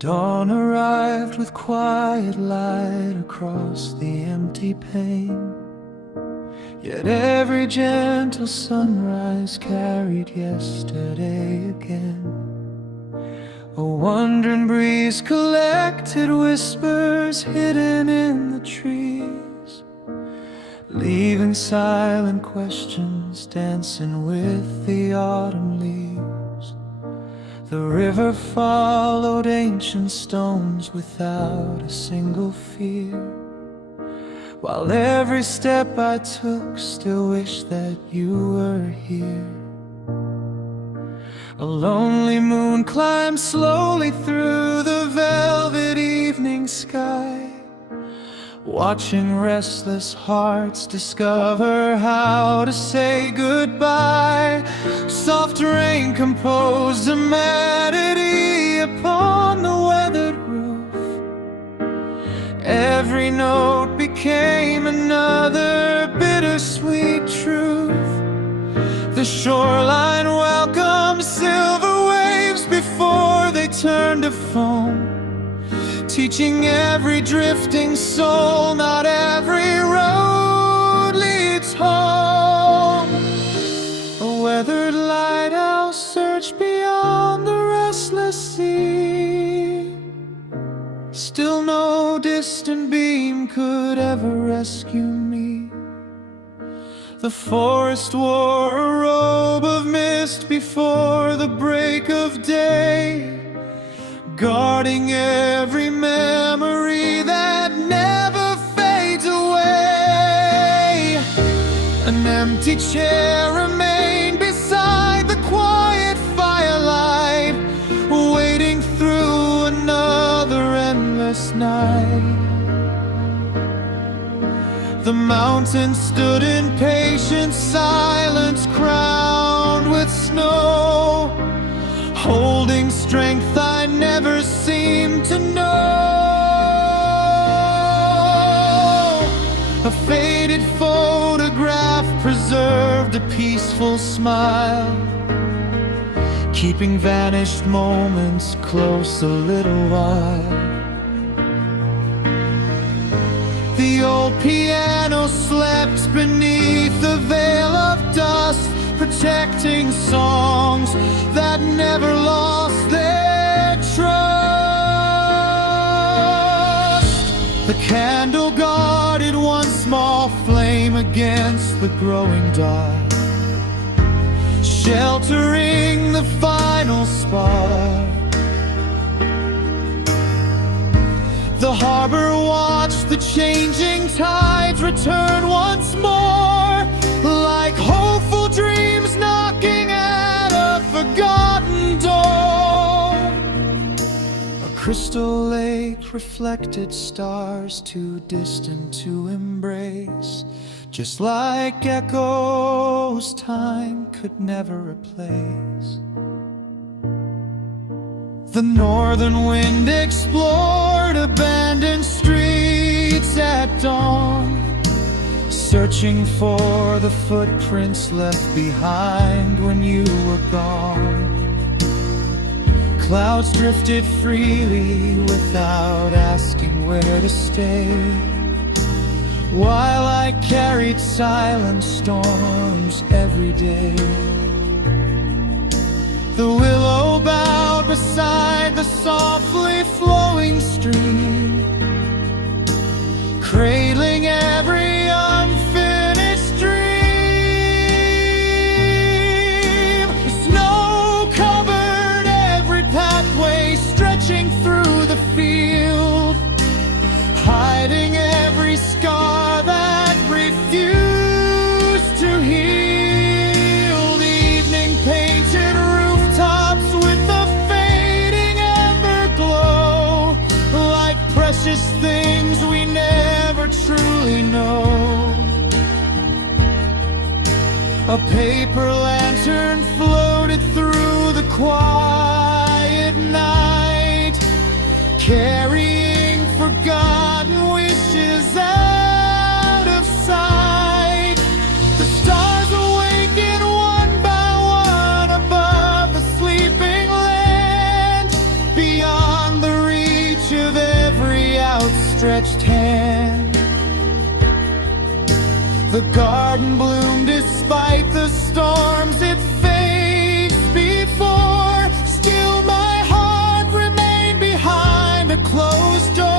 Dawn arrived with quiet light across the empty pane. Yet every gentle sunrise carried yesterday again. A wandering breeze collected whispers hidden in the trees, leaving silent questions dancing with the autumn leaves. The river followed ancient stones without a single fear, while every step I took still wished that you were here. A lonely moon climbed slowly through the velvet evening sky, watching restless hearts discover how to say goodbye. Soft rain composed a melody upon the weathered roof. Every note became another bittersweet truth. The shoreline welcomed silver waves before they turned to foam, teaching every drifting soul not every road leads home. A weathered lighthouse searched beyond the restless sea. Still no distant beam could ever rescue me. The forest wore a robe of mist before the break of day, guarding every memory that never fades away. An empty chair remained beside the quiet firelight, waiting through another endless night. The mountain stood in patient silence, crowned with snow, holding strength I never seemed to know. A faded photograph preserved a peaceful smile, keeping vanished moments close a little while. The old piano slept beneath a veil of dust, protecting songs that never lost their trust. The candle guarded one small flame against the growing dark, sheltering the final spark. The harbor watched the changing tides return once more, like hopeful dreams knocking at a forgotten door. A crystal lake reflected stars too distant to embrace, just like echoes time could never replace. The northern wind explored abandoned streets at dawn, searching for the footprints left behind when you were gone. Clouds drifted freely without asking where to stay, while I carried silent storms every day. The willow bowed beside the softly flowing stream, cradling every unfinished dream. Snow covered every pathway stretching through the field, hiding every scar that refused to heal. The evening painted rooftops with a fading ember glow, like precious things we never truly know. A paper lantern floated through the quiet night, carrying forgotten wishes out of sight. The stars awaken one by one above the sleeping land, beyond the outstretched hand. The garden bloomed despite the storms it faced before. Still my heart remained behind a closed door.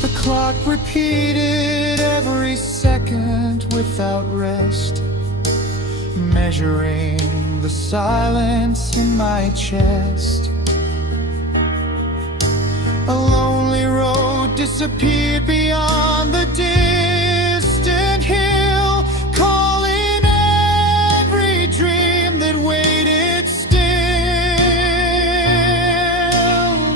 The clock repeated every second without rest, measuring the silence in my chest. A lonely road disappeared beyond the distant hill, calling every dream that waited still.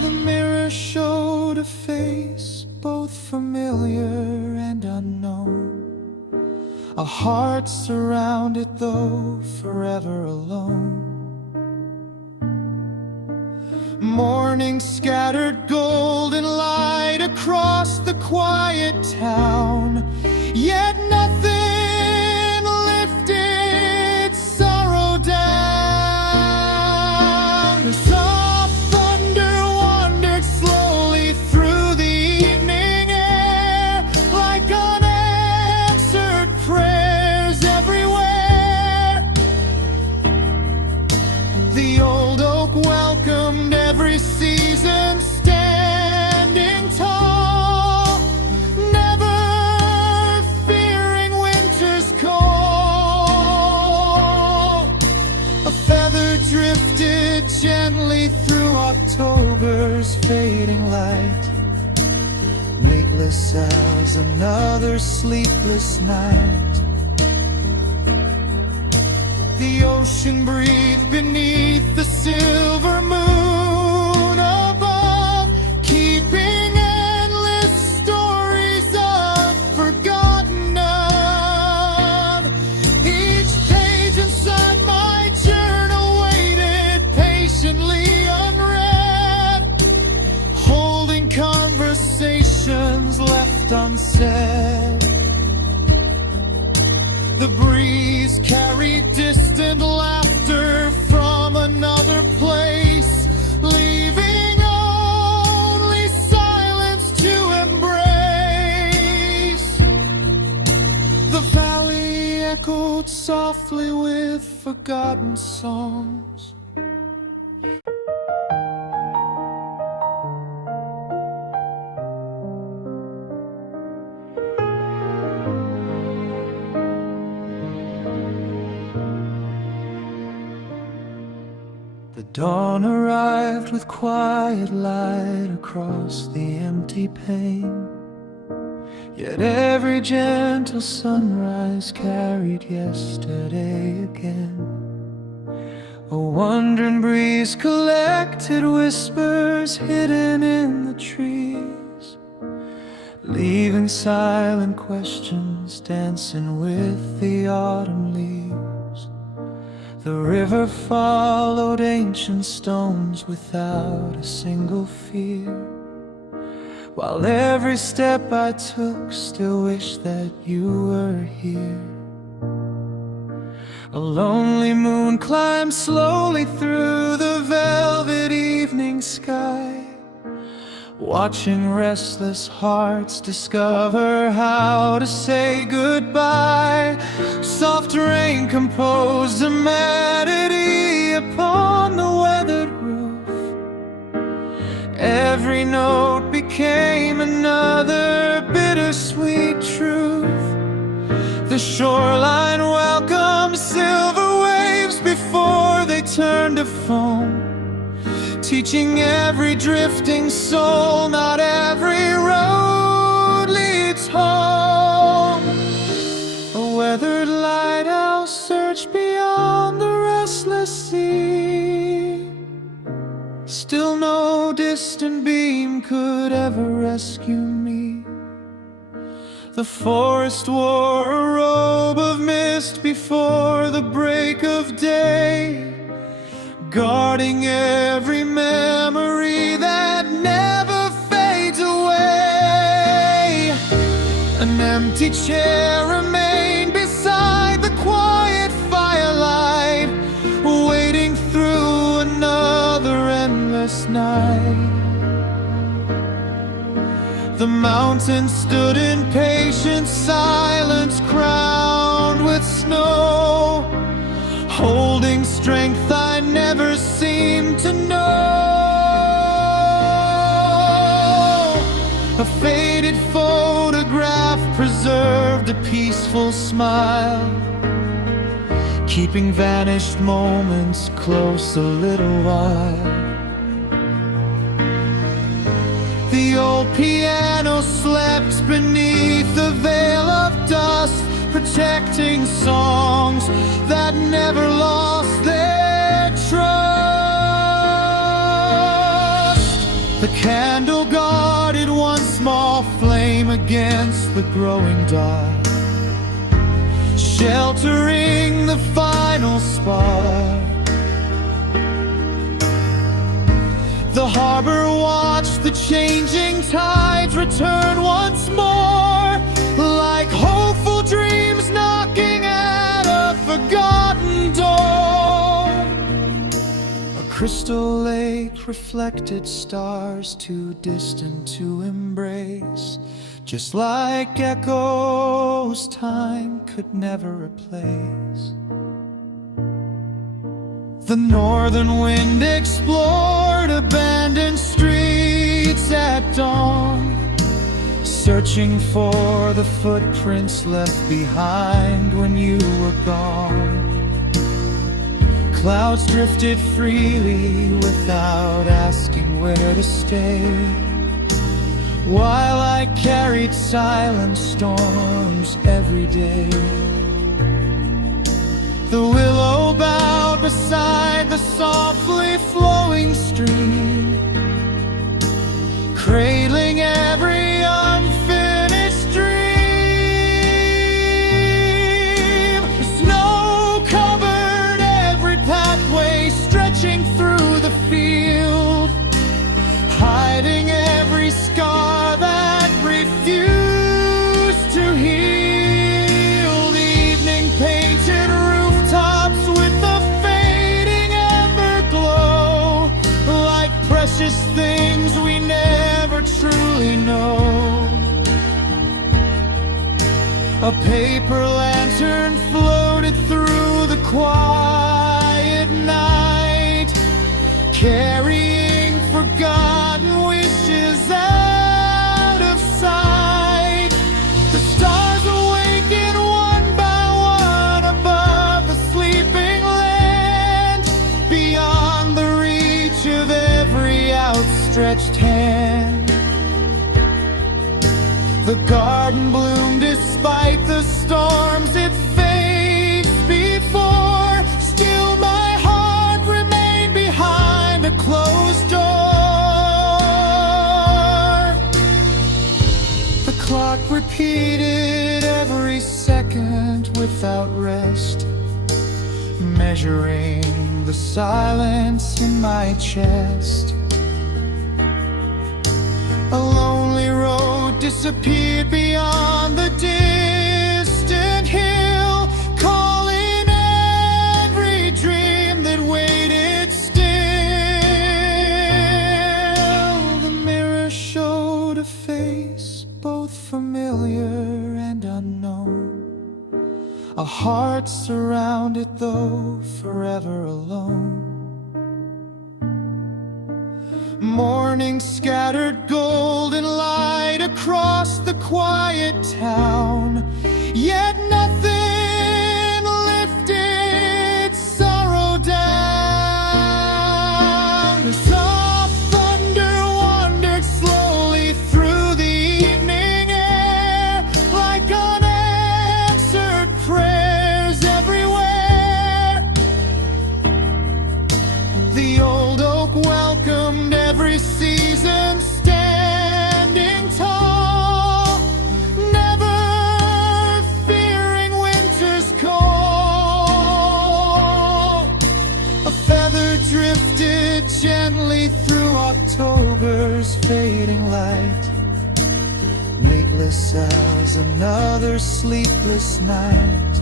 The mirror showed a face both familiar and unknown, a heart surrounded though forever alone. Morning scattered golden light across the quiet town, yet nothing lifted sorrow down. The soft thunder wandered slowly through the evening air, like unanswered prayers everywhere. The old oak welcomed every season, standing tall, never fearing winter's call. A feather drifted gently through October's fading light, weightless as another sleepless night. The ocean breathed beneath the silver moon above, keeping endless stories of forgotten love. Each page inside my journal waited patiently unread, holding conversations left unsaid. The breeze carried distant laughter from another place, leaving only silence to embrace. The valley echoed softly with forgotten songs. The dawn arrived with quiet light across the empty pane, yet every gentle sunrise carried yesterday again. A wandering breeze collected whispers hidden in the trees, leaving silent questions dancing with the autumn leaves. The river followed ancient stones without a single fear, while every step I took still wished that you were here. A lonely moon climbed slowly through the velvet evening sky, watching restless hearts discover how to say goodbye. Soft rain composed a melody upon the weathered roof. Every note became another bittersweet truth. The shoreline welcomed silver waves before they turned to foam, teaching every drifting soul not every road leads home. A weathered lighthouse searched beyond the restless sea, still no distant beam could ever rescue me. The forest wore a robe of mist before the break of day, guarding every memory that never fades away. An empty chair remained beside the quiet firelight, waiting through another endless starless night. The mountains stood in patient silence, crowned with snow, holding strength I never seemed to know. A faded photograph preserved a peaceful smile, keeping vanished moments close a little while. The old piano slept beneath a veil of dust, protecting songs that never lost their trust. The candle guarded one small flame against the growing dark, sheltering the final spark. The harbor watched the changing tides return once more, like hopeful dreams knocking at a forgotten door. A crystal lake reflected stars too distant to embrace, just like echoes time could never replace. The northern wind explored abandoned streets at dawn, searching for the footprints left behind when you were gone. Clouds drifted freely without asking where to stay, while I carried silent storms every day. The willow bowed beside the softly flowing stream, cradling every unfinished dream. The snow covered every pathway stretching through the field, hiding every scar that refused to heal. The evening painted rooftops with a fading ember glow, like precious things we never truly know. A paper lantern floated through the quiet night, carrying forgotten wishes out of sight. The stars awaken one by one above the sleeping land, beyond the reach of every outstretched hand. The garden bloomed despite the storms it faced before. Still my heart remained behind a closed door. The clock repeated every second without rest, measuring the silence in my chest. A lonely road disappeared beyond the distant hill, calling every dream that waited still. The mirror showed a face both familiar and unknown, a heart surrounded though forever alone. Morning scattered golden light across the quiet town, yet nothing lifted sorrow down. The soft thunder wandered slowly through the evening air, like unanswered prayers everywhere. The old oak welcomed every season, standing tall, never fearing winter's call. A feather drifted gently through October's fading light, weightless as another sleepless night.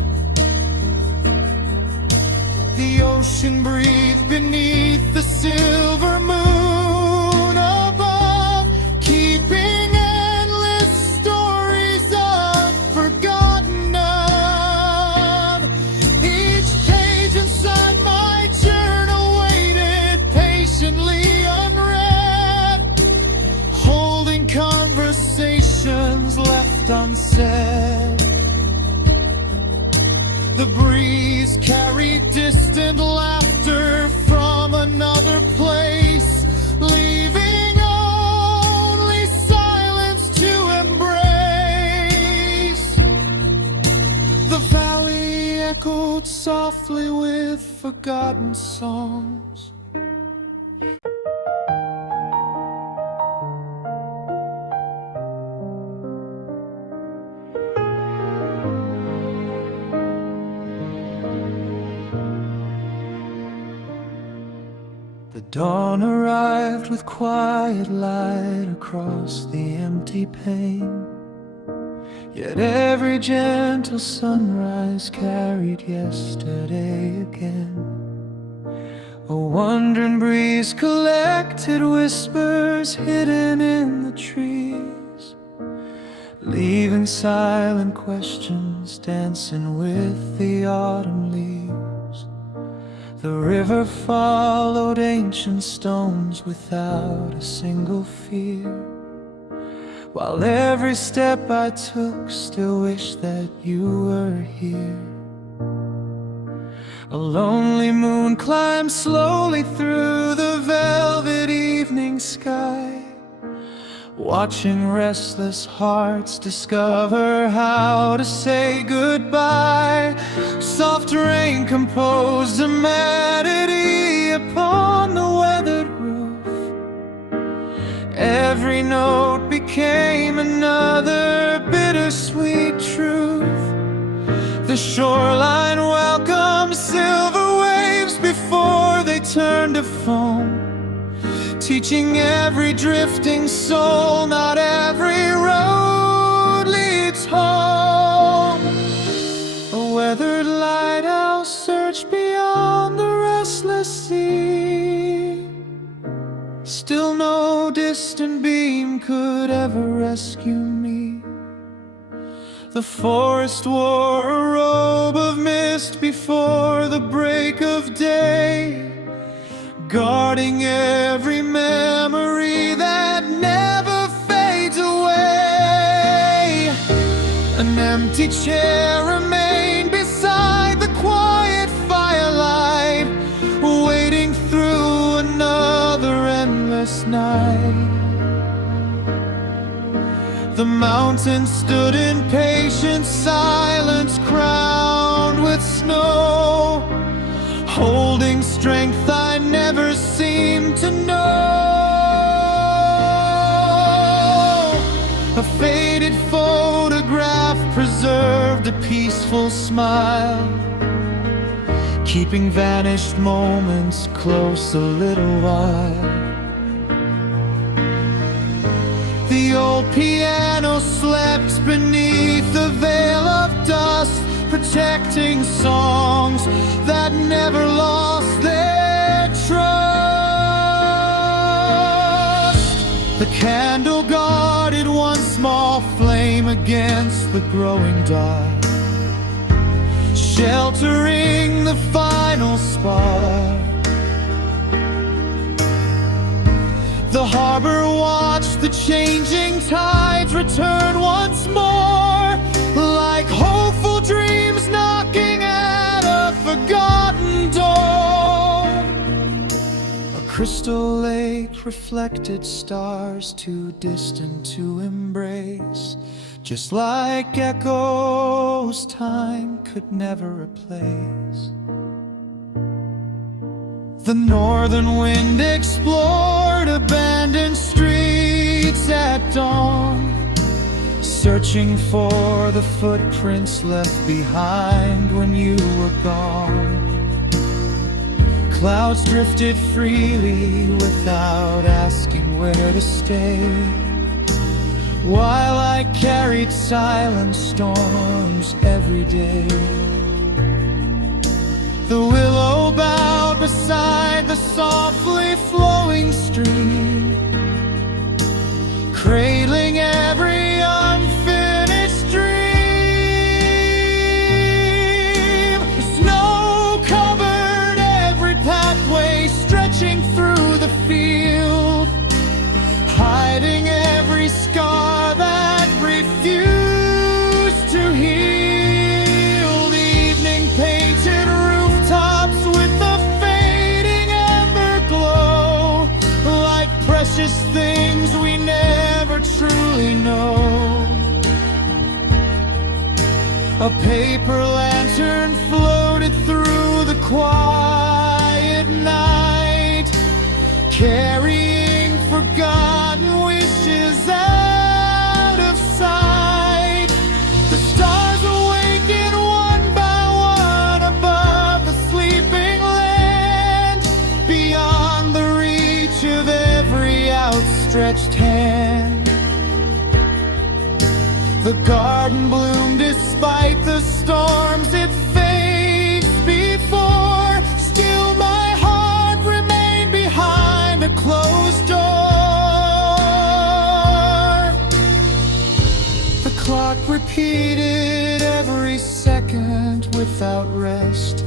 The ocean breathed beneath the silver moon, carry distant laughter from another place, leaving only silence to embrace. The valley echoed softly with forgotten songs. The dawn arrived with quiet light across the empty pane, yet every gentle sunrise carried yesterday again. A wandering breeze collected whispers hidden in the trees, leaving silent questions dancing with the autumn leaves. The river followed ancient stones without a single fear, while every step I took still wished that you were here. A lonely moon climbed slowly through the velvet evening sky, watching restless hearts discover how to say goodbye. Soft rain composed a melody upon the weathered roof. Every note became another bittersweet truth. The shoreline welcomed silver waves before they turned to foam, teaching every drifting soul not every road leads home. A weathered lighthouse searched beyond the restless sea. Still no distant beam could ever rescue me. The forest wore a robe of mist before the break of day, guarding every memory that never fades away. An empty chair remained beside the quiet firelight, waiting through another endless night. The mountain stood in patient silence, crowned with snow, holding strength I never seemed to know. A faded photograph preserved a peaceful smile, keeping vanished moments close a little while. The old piano slept beneath a veil of dust, protecting songs that never lost their trust. The candle guarded one small flame against the growing dark, sheltering the final spark. The harbor watched the changing tides return once more, like hopeful dreams knocking at a forgotten door. A crystal lake reflected stars too distant to embrace, just like echoes time could never replace. The northern wind explored abandoned streets at dawn, searching for the footprints left behind when you were gone. Clouds drifted freely without asking where to stay, while I carried silent storms every day. The willow bowed beside the softly flowing stream, cradling every unfinished dream. The snow covered every pathway stretching through the field, hiding every scar that refused to heal. The evening painted room precious things we never truly know. A paper lantern floated through the quiet night, carrying forgotten wishes out of sight. The stars awaken one by one above the sleeping land, beyond the reach of every outstretched hand. The garden bloomed despite the storms it faced before. Still my heart remained behind a closed door. The clock repeated every second without rest,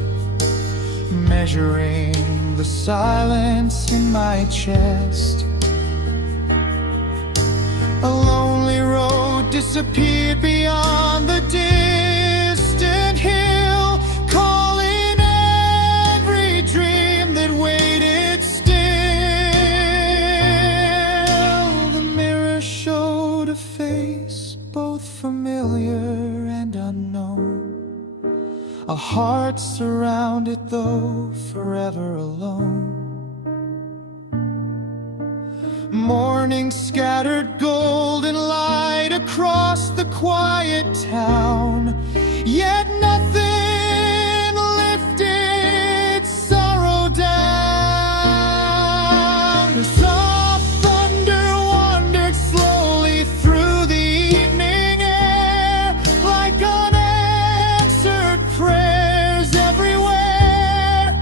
measuring the silence in my chest. A lonely road disappeared beyond the distant hill, calling every dream that waited still. The mirror showed a face both familiar and unknown, a heart surrounded though forever alone. Morning scattered golden light across the quiet town, yet nothing lifted sorrow down. The soft thunder wandered slowly through the evening air, like unanswered prayers everywhere.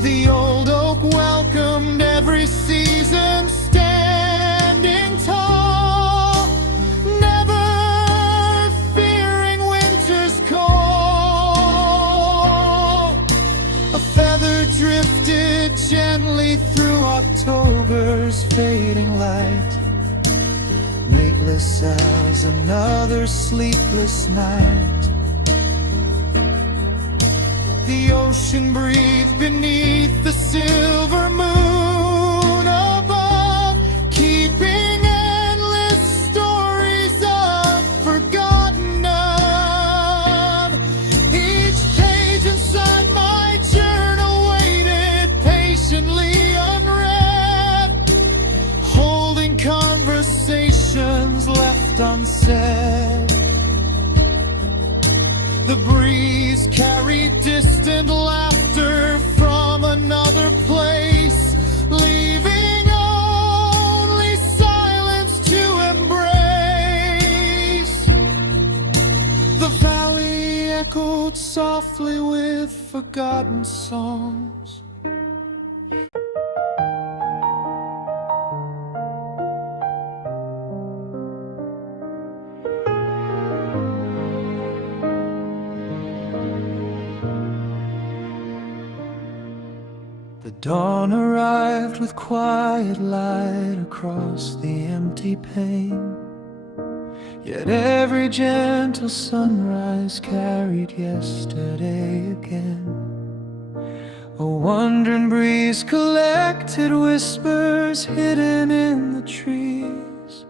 The old oak welcomed every season, standing tall, never fearing winter's call. A feather drifted gently through October's fading light, mateless as another sleepless night. The ocean breathed beneath the silver moon above, keeping endless stories of forgotten love. Each page inside my journal waited patiently unread, holding conversations left unsaid. The breeze carried distant laughter from another place, leaving only silence to embrace. The valley echoed softly with forgotten songs. The dawn arrived with quiet light across the empty pane, yet every gentle sunrise carried yesterday again. A wandering breeze collected whispers hidden in the trees,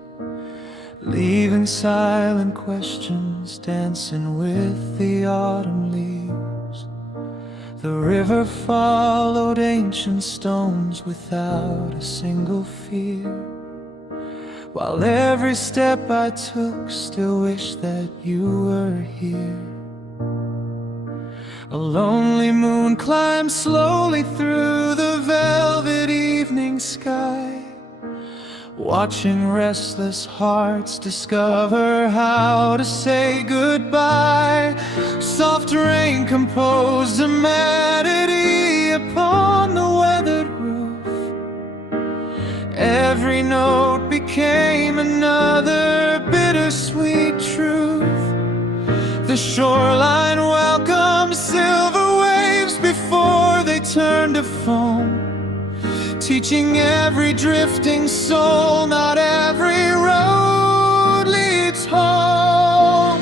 leaving silent questions dancing with the autumn leaves. The river followed ancient stones without a single fear, while every step I took still wished that you were here. A lonely moon climbed slowly through the velvet evening sky, watching restless hearts discover how to say goodbye. Soft rain composed a melody upon the weathered roof. Every note became another bittersweet truth. The shoreline welcomed silver waves before they turned to foam, teaching every drifting soul not every road leads home.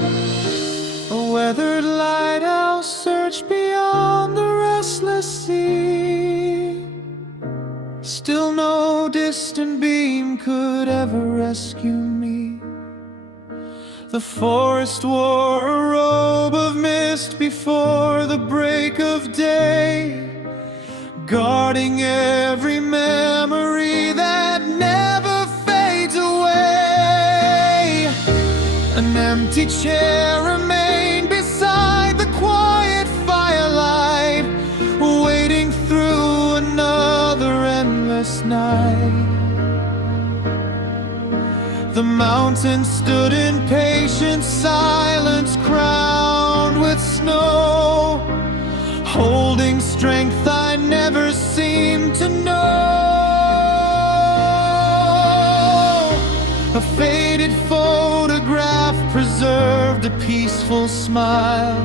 A weathered lighthouse searched beyond the restless sea, Still no distant beam could ever rescue me. The forest wore a robe of mist before the break of day, guarding every memory that never fades away. An empty chair remained beside the quiet firelight, waiting through another endless night. The mountain stood in patient silence, crowned with snow, holding strength I never seemed to know. A faded photograph preserved a peaceful smile,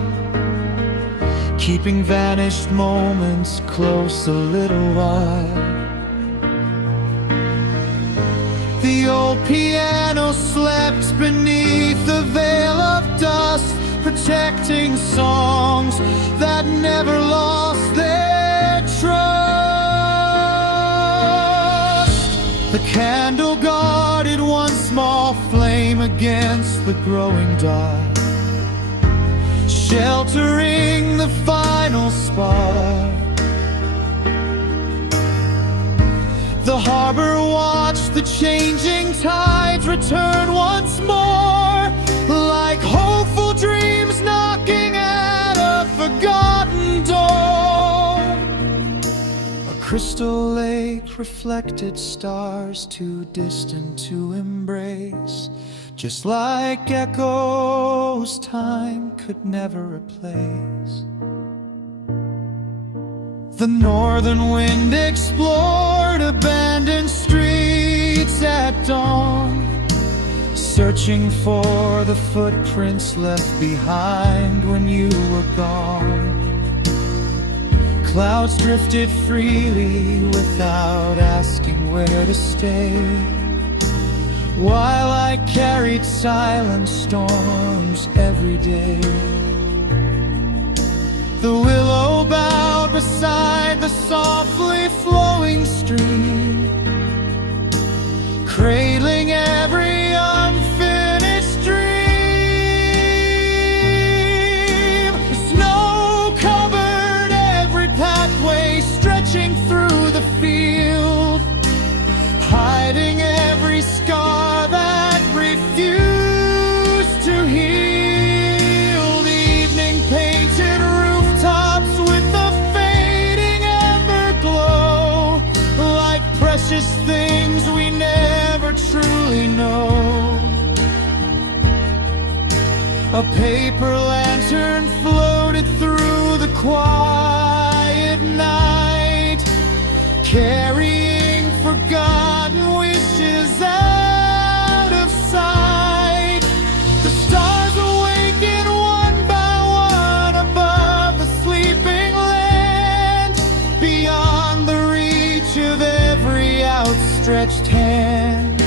keeping vanished moments close a little while. The old piano slept beneath a veil of dust, protecting songs that never lost their trust. The candle guarded one small flame against the growing dark, sheltering the final spark. The harbor watched the changing tides return once more, like hopeful dreams knocking at a forgotten door. A crystal lake reflected stars too distant to embrace, just like echoes time could never replace. The northern wind explored abandoned streets at dawn, searching for the footprints left behind when you were gone. Clouds drifted freely without asking where to stay, while I carried silent storms every day. The willow bowed beside the softly flowing stream, cradling every unfinished dream. Snow covered every pathway stretching through the field, hiding every scar that refused to heal. The evening painted rooftops with a fading ember glow, like precious things we never truly know. A paper lantern floated through the quiet night, carrying forgotten wishes out of sight. The stars awaken one by one above the sleeping land, beyond the reach of every outstretched hand.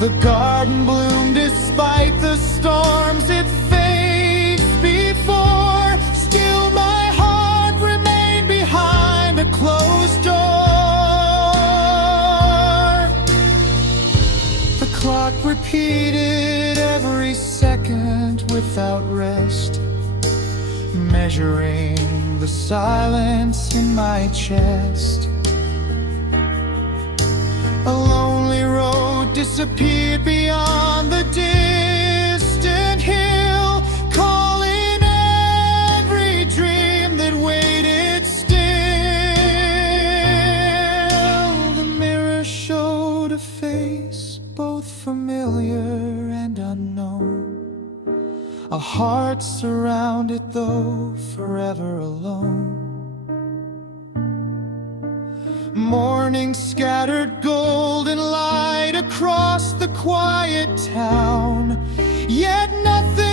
The garden bloomed despite the storms it faced before. Still my heart remained behind a closed door. The clock repeated every second without rest, measuring the silence in my chest. A lonely road disappeared beyond the distant hill, calling every dream that waited still. The mirror showed a face both familiar and unknown, a heart surrounded though forever alone. Morning scattered golden light across the quiet town, yet nothing